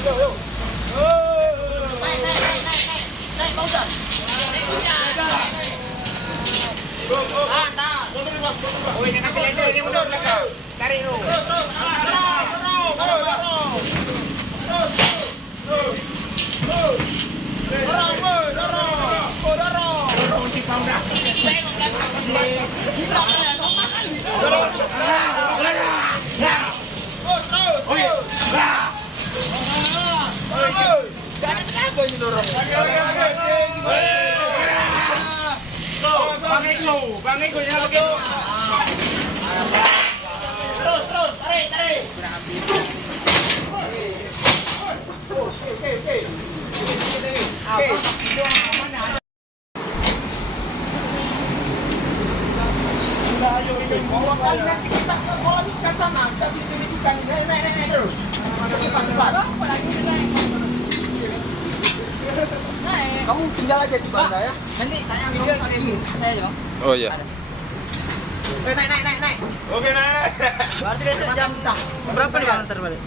Naik, Bang. Oh, ini nanti lagi mundur belakang. Tarik dulu. Bang Eko nya lagi. Terus, tarik. Oke. Kalau kali nanti kita bola bukan sana, kita pilih ikan. Naik terus. Cepat. Kamu tinggal aja di banda ya. Nanti saya aja, Bang. Oh iya. Naik. Oke, naik. Berarti besok jam berapa nih Bang terbalik?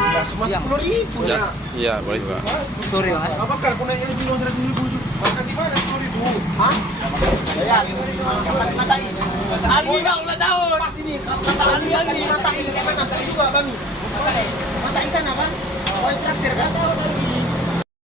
Ya, cuma 10.000 ya. Iya, boleh juga. Sore Bang. Apa kan aku nanya dulu 100.000 juga. Makan di mana 10.000? Hah? Ya, makan matain. Alwi Bang ulang tahun. Pas ini matain kayak mana 10 juga, Bang. Matain sana kan? Oh, traktir kan?